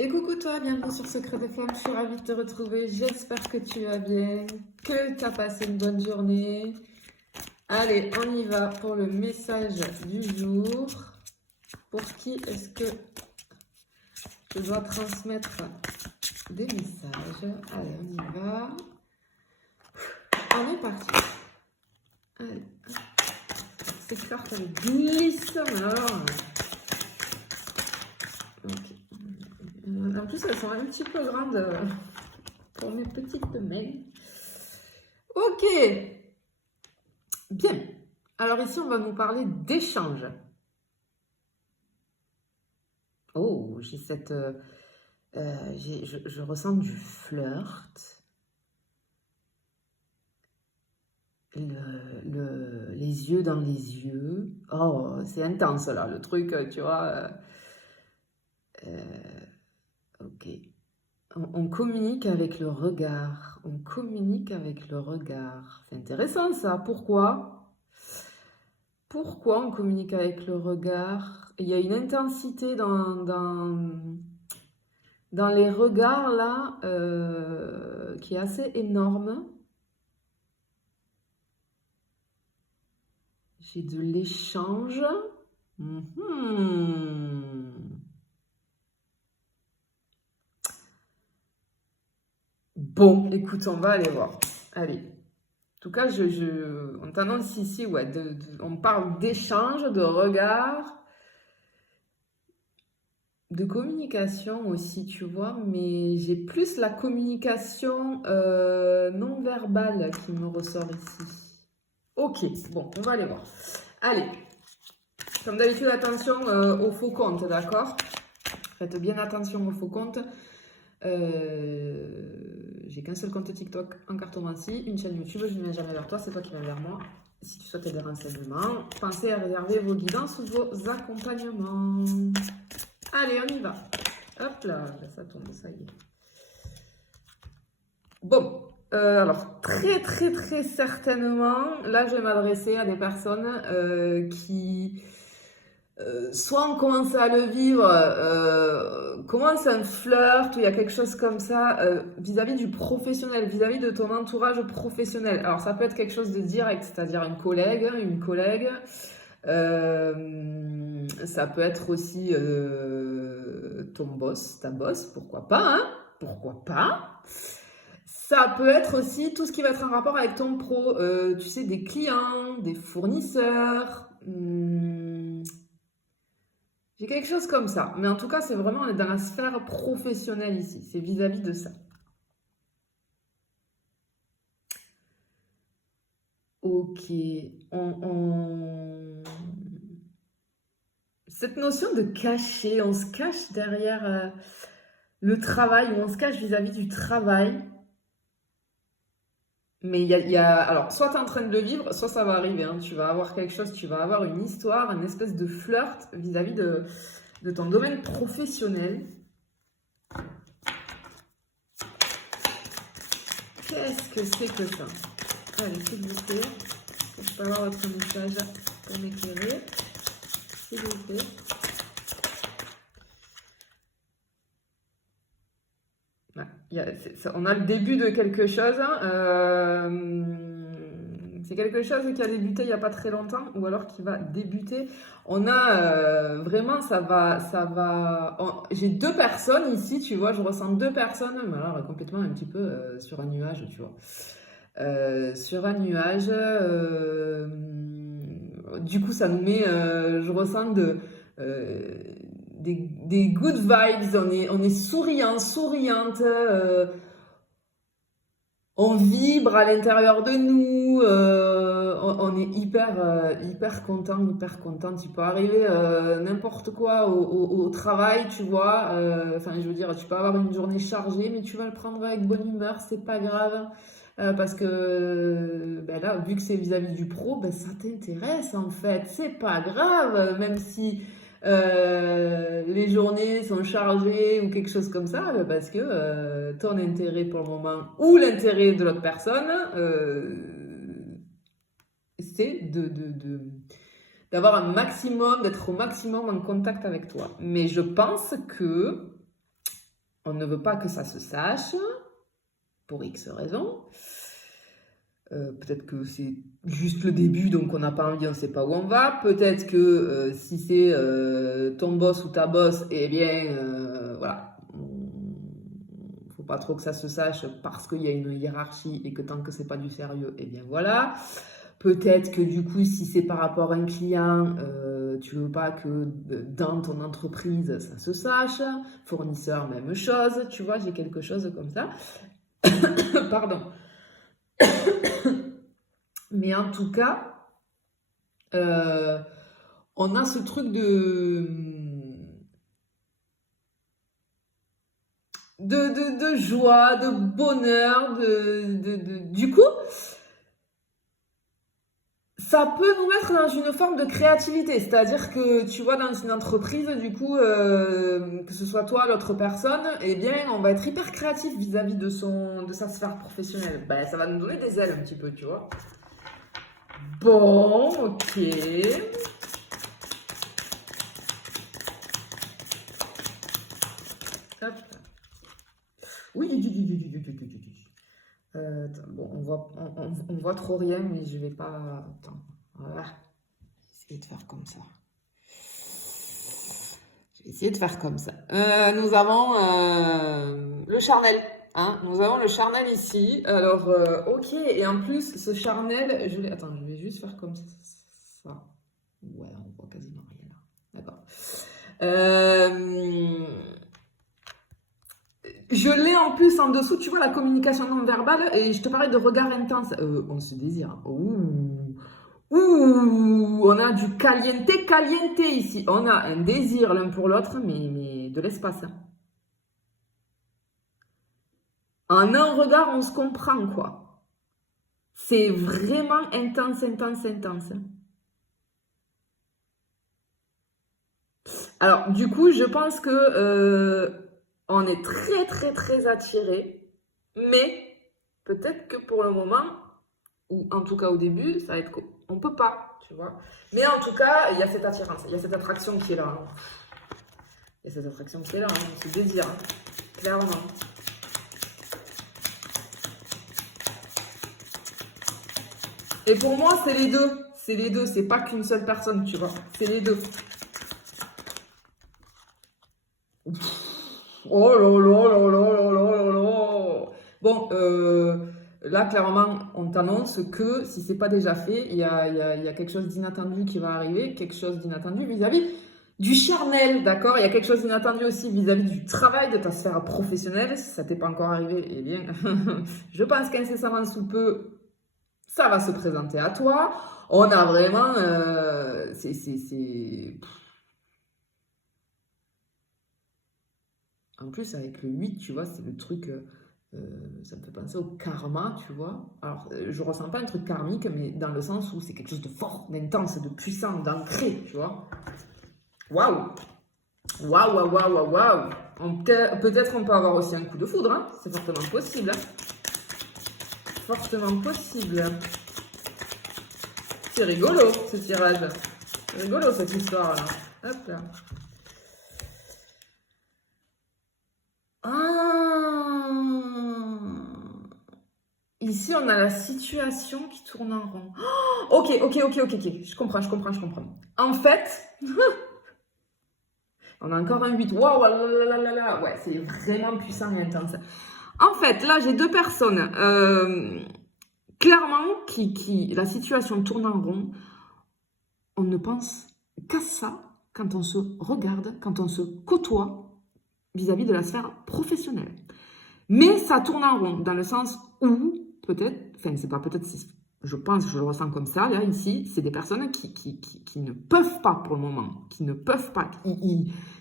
Et coucou toi, bienvenue sur Secret des Femmes, je suis ravie de te retrouver, j'espère que tu vas bien, que tu as passé une bonne journée. Allez, on y va pour le message du jour. Pour qui est-ce que je dois transmettre des messages? Allez, on y va. On est parti. Allez, ces cartes elles glissent alors. Ok. En plus, elles sont un petit peu grandes pour mes petites mains. Ok. Bien. Alors ici, on va nous parler d'échange. Oh, j'ai cette... je ressens du flirt. Les yeux dans les yeux. Oh, c'est intense là, le truc, tu vois. Ok. On communique avec le regard. On communique avec le regard. C'est intéressant ça. Pourquoi? Pourquoi on communique avec le regard? Il y a une intensité dans les regards là qui est assez énorme. J'ai de l'échange. Bon, écoute, on va aller voir. Allez. En tout cas, on t'annonce ici, ouais, on parle d'échange, de regard, de communication aussi, tu vois, mais j'ai plus la communication non verbale qui me ressort ici. Ok, bon, on va aller voir. Allez, comme d'habitude, attention aux faux comptes, d'accord? Faites bien attention aux faux comptes. J'ai qu'un seul compte TikTok en cartomancie, une chaîne YouTube, je ne viens jamais vers toi, c'est toi qui viens vers moi. Si tu souhaites des renseignements, pensez à réserver vos guidances ou vos accompagnements. Allez, on y va. Hop là, ça tombe, ça y est. Bon, alors très certainement, là je vais m'adresser à des personnes qui soit on commence à le vivre, commence un flirt, ou il y a quelque chose comme ça vis-à-vis du professionnel, vis-à-vis de ton entourage professionnel. Alors ça peut être quelque chose de direct, c'est-à-dire une collègue, ça peut être aussi ton boss, ta boss, pourquoi pas, hein? Pourquoi pas? Ça peut être aussi tout ce qui va être en rapport avec ton pro, tu sais, des clients, des fournisseurs. J'ai quelque chose comme ça. Mais en tout cas, c'est vraiment dans la sphère professionnelle ici. C'est vis-à-vis de ça. Ok. Cette notion de cacher, on se cache derrière le travail, ou on se cache vis-à-vis du travail. Mais alors, soit tu es en train de le vivre, soit ça va arriver. Hein. Tu vas avoir quelque chose, tu vas avoir une histoire, une espèce de flirt vis-à-vis de ton domaine professionnel. Qu'est-ce que c'est que ça? Allez, s'il vous plaît, je peux avoir votre message pour m'éclairer, s'il vous plaît. On a le début de quelque chose. C'est quelque chose qui a débuté il n'y a pas très longtemps, ou alors qui va débuter. On a vraiment, ça va. J'ai deux personnes ici, tu vois, je ressens deux personnes, mais alors complètement un petit peu sur un nuage, tu vois. Sur un nuage, du coup, ça nous met, je ressens des good vibes, on est souriant, souriante, on vibre à l'intérieur de nous, on est hyper content, hyper contente. Il peut arriver n'importe quoi au travail, tu vois. Enfin, je veux dire, tu peux avoir une journée chargée, mais tu vas le prendre avec bonne humeur, c'est pas grave. Parce que ben là, vu que c'est vis-à-vis du pro, ben ça t'intéresse en fait. C'est pas grave, même si les journées sont chargées ou quelque chose comme ça, ben parce que ton intérêt pour le moment ou l'intérêt de l'autre personne, c'est d'avoir un maximum, d'être au maximum en contact avec toi. Mais je pense que on ne veut pas que ça se sache, pour X raisons. Peut-être que c'est juste le début, donc on n'a pas envie, on ne sait pas où on va. Peut-être que si c'est ton boss ou ta boss, eh bien, voilà, faut pas trop que ça se sache parce qu'il y a une hiérarchie et que tant que c'est pas du sérieux, eh bien voilà. Peut-être que du coup, si c'est par rapport à un client, tu veux pas que dans ton entreprise, ça se sache. Fournisseur, même chose, tu vois, j'ai quelque chose comme ça. Pardon. Mais en tout cas, on a ce truc de joie, de bonheur, du coup, ça peut nous mettre dans une forme de créativité. C'est-à-dire que, tu vois, dans une entreprise, du coup, que ce soit toi, l'autre personne, eh bien, on va être hyper créatif vis-à-vis de sa sphère professionnelle. Ben, ça va nous donner des ailes un petit peu, tu vois. Bon, ok. Hop. Oui. Attends, bon, on voit trop rien, mais je vais pas. Attends, voilà. Je vais essayer de faire comme ça. Je vais essayer de faire comme ça. Nous avons le charnel. Hein, nous avons le charnel ici. Alors, ok. Et en plus, ce charnel, attends, je vais juste faire comme ça. Ouais, on voit quasiment rien là. D'accord. Je l'ai en plus en dessous, tu vois, la communication non verbale. Et je te parlais de regard intense. On se désire. Ouh. Ouh, on a du caliente ici. On a un désir l'un pour l'autre, mais de l'espace. En un regard, on se comprend, quoi. C'est vraiment intense. Alors, du coup, je pense que on est très attirés, mais peut-être que pour le moment, ou en tout cas au début, ça va être on peut pas, tu vois. Mais en tout cas, il y a cette attirance, il y a cette attraction qui est là. Hein. Il y a cette attraction qui est là, hein, ce désir, hein, clairement. Et pour moi, c'est les deux. C'est les deux, c'est pas qu'une seule personne, tu vois. C'est les deux. Oh là. Bon, là, clairement, on t'annonce que si c'est pas déjà fait, il y a quelque chose d'inattendu qui va arriver, quelque chose d'inattendu vis-à-vis du charnel, d'accord? Il y a quelque chose d'inattendu aussi vis-à-vis du travail de ta sphère professionnelle. Si ça t'est pas encore arrivé, eh bien, je pense qu'incessamment sous peu, ça va se présenter à toi. On a vraiment... En plus, avec le 8, tu vois, c'est le truc... ça me fait penser au karma, tu vois. Alors, je ressens pas un truc karmique, mais dans le sens où c'est quelque chose de fort, d'intense, de puissant, d'ancré, tu vois. Waouh! Peut-être on peut avoir aussi un coup de foudre, hein. C'est fortement possible. Hein. Fortement possible. C'est rigolo, ce tirage. C'est rigolo, cette histoire-là. Hop là. Ah! Ici, on a la situation qui tourne en rond. Oh, ok. Je comprends. En fait, on a encore un 8. Waouh, là. Ouais, c'est vraiment puissant et intense. En fait, là, j'ai deux personnes. Clairement, la situation tourne en rond. On ne pense qu'à ça quand on se regarde, quand on se côtoie vis-à-vis de la sphère professionnelle. Mais ça tourne en rond, dans le sens où, peut-être, enfin, c'est pas peut-être, je pense, je le ressens comme ça, là, ici, c'est des personnes qui ne peuvent pas pour le moment, qui ne peuvent pas.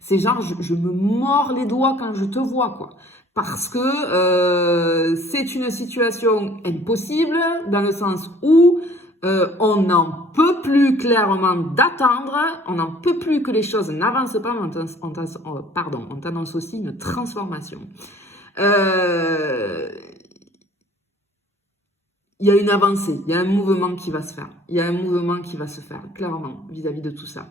C'est genre, je me mords les doigts quand je te vois, quoi. Parce que c'est une situation impossible, dans le sens où on n'en peut plus clairement d'attendre, on n'en peut plus que les choses n'avancent pas, on t'annonce aussi une transformation. Il y a une avancée, il y a un mouvement qui va se faire, il y a un mouvement qui va se faire, clairement, vis-à-vis de tout ça.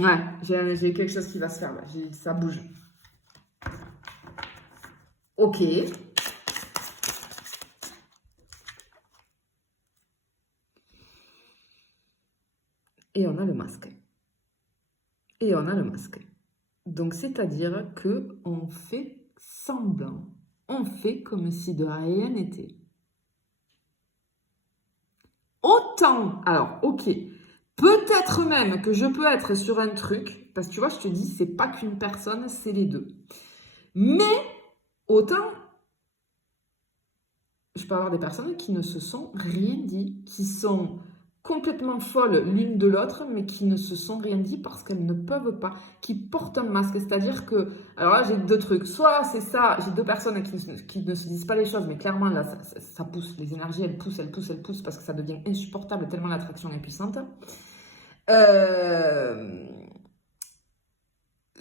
Ouais, j'ai quelque chose qui va se faire là. Ça bouge. Ok. Et on a le masque. Et on a le masque. Donc, c'est-à-dire que on fait semblant. On fait comme si de rien n'était. Autant, alors, ok, peut-être même que je peux être sur un truc, parce que tu vois, je te dis, c'est pas qu'une personne, c'est les deux. Mais, autant, je peux avoir des personnes qui ne se sont rien dit, qui sont complètement folles l'une de l'autre, mais qui ne se sont rien dit parce qu'elles ne peuvent pas, qui portent un masque. C'est-à-dire que, alors là, j'ai deux trucs. Soit c'est ça, j'ai deux personnes qui ne se disent pas les choses, mais clairement, là, ça pousse. Les énergies, elles poussent, elles poussent, elles poussent parce que ça devient insupportable tellement l'attraction est puissante.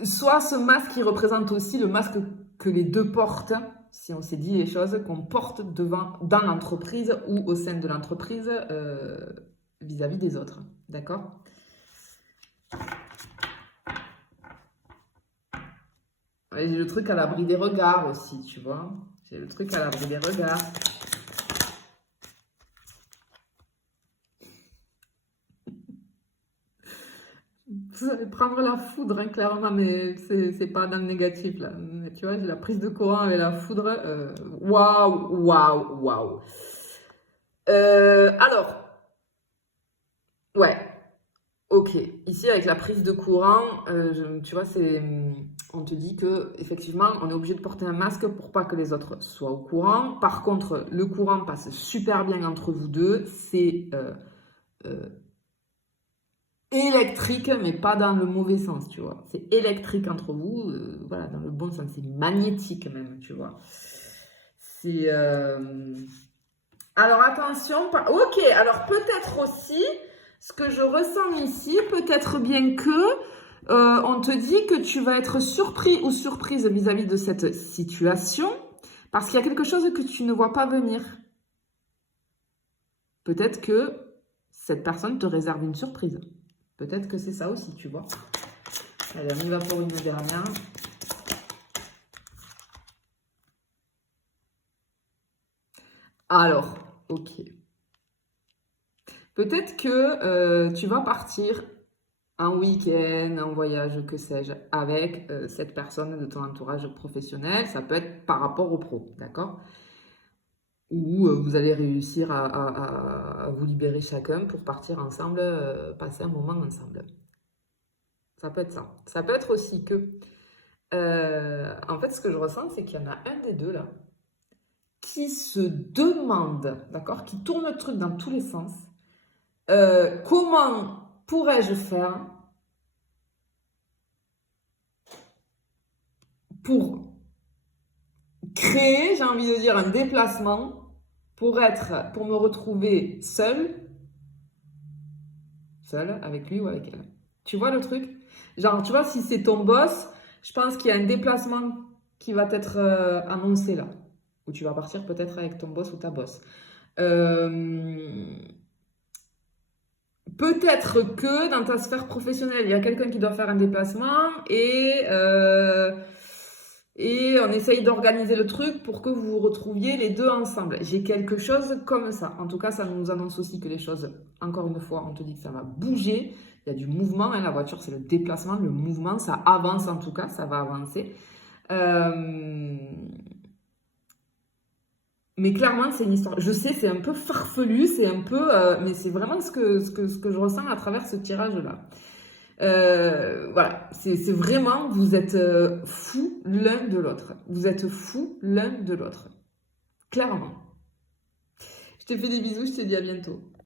Soit ce masque qui représente aussi le masque que les deux portent, si on s'est dit les choses, qu'on porte dans l'entreprise ou au sein de l'entreprise vis-à-vis des autres. D'accord? J'ai le truc à l'abri des regards aussi, tu vois. J'ai le truc à l'abri des regards. Vous allez prendre la foudre, hein, clairement, mais c'est pas dans le négatif, là. Mais tu vois, j'ai la prise de courant avec la foudre. Waouh, waouh, waouh. Alors, ouais, ok. Ici, avec la prise de courant, tu vois, on te dit que effectivement, on est obligé de porter un masque pour pas que les autres soient au courant. Par contre, le courant passe super bien entre vous deux. C'est euh, électrique, mais pas dans le mauvais sens, tu vois. C'est électrique entre vous, voilà, dans le bon sens. C'est magnétique même, tu vois. C'est... Alors attention, ok, alors peut-être aussi, ce que je ressens ici, peut-être bien que on te dit que tu vas être surpris ou surprise vis-à-vis de cette situation, parce qu'il y a quelque chose que tu ne vois pas venir. Peut-être que cette personne te réserve une surprise. Peut-être que c'est ça aussi, tu vois. Allez, on y va pour une dernière. Alors, ok. Peut-être que tu vas partir un week-end, un voyage, que sais-je, avec cette personne de ton entourage professionnel. Ça peut être par rapport au pro, d'accord? Ou vous allez réussir à vous libérer chacun pour partir ensemble, passer un moment ensemble. Ça peut être ça. Ça peut être aussi que, en fait, ce que je ressens, c'est qu'il y en a un des deux là qui se demande, d'accord, qui tourne le truc dans tous les sens. Comment pourrais-je faire pour créer, j'ai envie de dire, un déplacement pour me retrouver seule avec lui ou avec elle. Tu vois le truc? Genre, tu vois, si c'est ton boss, je pense qu'il y a un déplacement qui va être annoncé là. Ou tu vas partir peut-être avec ton boss ou ta boss. Peut-être que dans ta sphère professionnelle, il y a quelqu'un qui doit faire un déplacement et on essaye d'organiser le truc pour que vous vous retrouviez les deux ensemble. J'ai quelque chose comme ça. En tout cas, ça nous annonce aussi que les choses, encore une fois, on te dit que ça va bouger. Il y a du mouvement, hein, la voiture, c'est le déplacement, le mouvement, ça avance en tout cas, ça va avancer. Mais clairement, c'est une histoire. Je sais, c'est un peu farfelu, c'est un peu, mais c'est vraiment ce que je ressens à travers ce tirage-là. Voilà, c'est vraiment, vous êtes fous l'un de l'autre. Vous êtes fous l'un de l'autre. Clairement. Je te fais des bisous, je te dis à bientôt.